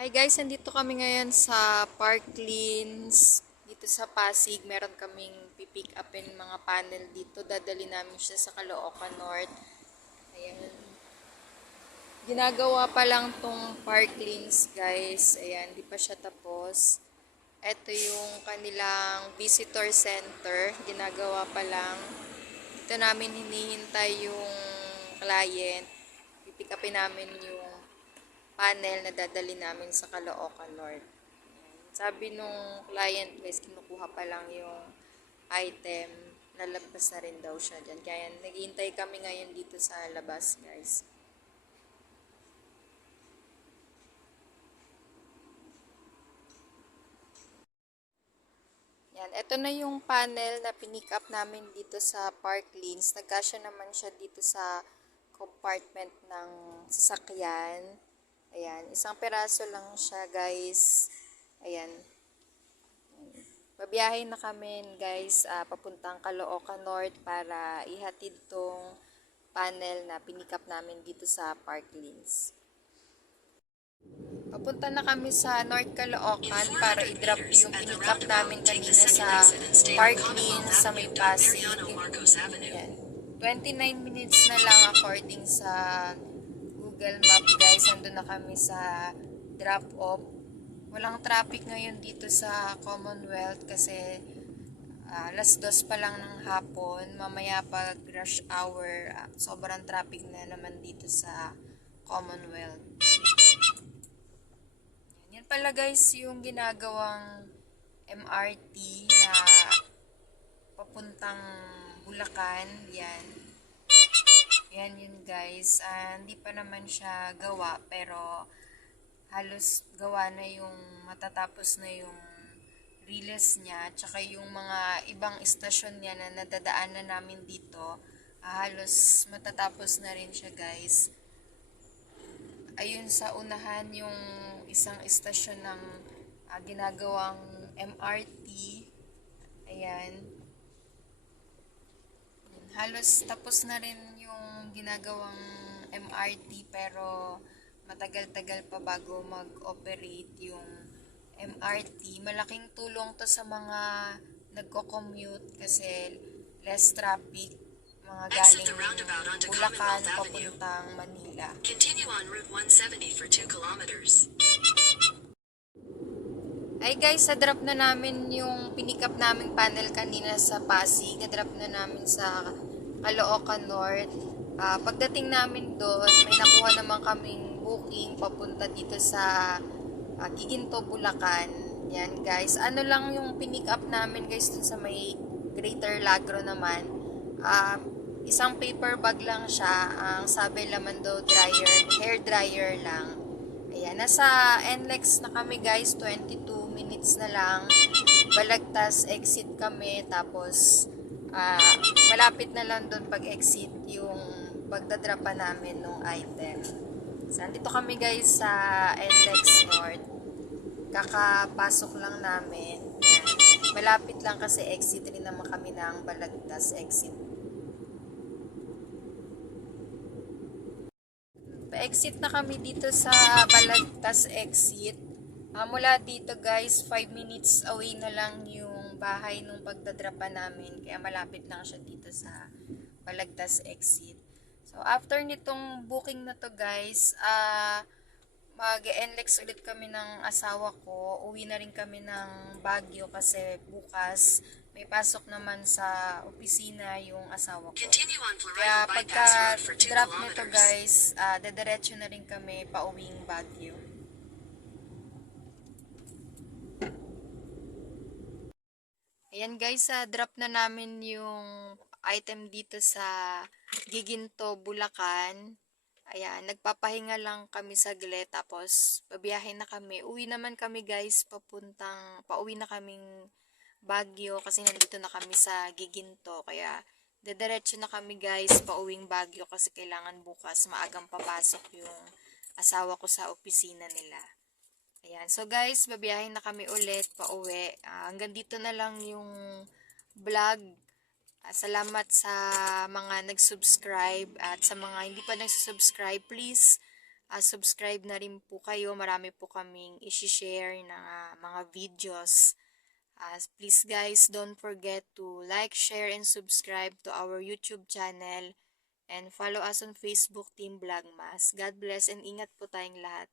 Hi guys, nandito kami ngayon sa Parklands dito sa Pasig. Meron kaming pipick upin mga panel dito. Dadali namin siya sa Caloocan North. Ayan. Ginagawa pa lang tong Parklands guys. Ayan, di pa siya tapos. Ito yung kanilang visitor center. Ginagawa pa lang. Dito namin hinihintay yung client. Pipick upin namin yung panel na dadali namin sa Caloocan North. Sabi nung client guys, kinukuha pa lang yung item. Lalabas na rin daw siya dyan. Kaya naghihintay kami ngayon dito sa labas guys. Yan, ito na yung panel na pinick up namin dito sa Parklands. Nagkasya naman siya dito sa compartment ng sasakyan. Ayan, isang peraso lang siya guys. Ayan. Babiyahin na kami guys, papuntang Caloocan North para ihatid tong panel na pinick up namin dito sa Parklands. Papunta na kami sa North Caloocan para i-drop yung pinick up namin kanina sa Parklands sa may Pasig. Yan. 29 minutes na lang according sa Google Map guys. Nandun na kami sa drop off. Walang traffic ngayon dito sa Commonwealth kasi alas 2 pa lang ng hapon. Mamaya pag rush hour, sobrang traffic na naman dito sa Commonwealth. Yan pala guys yung ginagawang MRT na papuntang Bulacan. Yan. Yan yun guys. Hindi pa naman siya gawa pero halos gawa na yung matatapos na yung release niya. Tsaka yung mga ibang istasyon niya na nadadaanan namin dito. Halos matatapos na rin siya guys. Ayun sa unahan yung isang istasyon ng ginagawang MRT. Ayan. Halos tapos na rin yung ginagawang MRT pero matagal-tagal pa bago mag-operate yung MRT. Malaking tulong to sa mga nagko-commute kasi less traffic, mga galing Bulacan papuntang Manila. Continue on Route 170 for 2 kilometers. Ay guys, sa-drop na namin yung pinick up naming panel kanina sa Pasig. Na-drop na namin sa Caloocan North. Pagdating namin doon, may nakuha naman kaming booking papunta dito sa Giginto, Bulacan. Yan guys. Ano lang yung pinick up namin guys dun sa may Greater Lagro naman. Isang paper bag lang siya. Ang sabi laman daw hair dryer lang. Ayan, nasa NLEX na kami guys, 22 minutes na lang. Balagtas, exit kami, tapos malapit na lang doon pag exit yung pagdadrapa namin ng item. So, nandito kami guys sa NLEX North. Kakapasok lang namin. Ayan. Malapit lang kasi exit rin naman kami ng Balagtas exit. Pa-exit na kami dito sa Balagtas exit. Mula dito guys, 5 minutes away na lang yung bahay nung pagdadrapa namin. Kaya malapit lang siya dito sa Balagtas exit. So after nitong booking na to guys, mag-NLEX ulit kami ng asawa ko. Uwi na rin kami ng Baguio kasi bukas may pasok naman sa opisina yung asawa ko. Kaya pagka-drop nito guys, dediretso na rin kami pauwing Baguio. Ayan guys, drop na namin yung item dito sa Giginto, Bulacan. Ayan, nagpapahinga lang kami saglit tapos babiyahin na kami. Uwi naman kami guys, pauwi na kaming Baguio kasi nandito na kami sa Giginto. Kaya dediretso na kami guys, pauwing Baguio kasi kailangan bukas maagang papasok yung asawa ko sa opisina nila. Ayan, so guys, babiyahin na kami ulit pauwi. Hanggang dito na lang yung vlog. Salamat sa mga nag-subscribe at sa mga hindi pa nag-subscribe, please subscribe na rin po kayo. Marami po kaming isi-share na mga videos. Please guys, don't forget to like, share, and subscribe to our YouTube channel. And follow us on Facebook, Team Vlogmas. God bless and ingat po tayong lahat.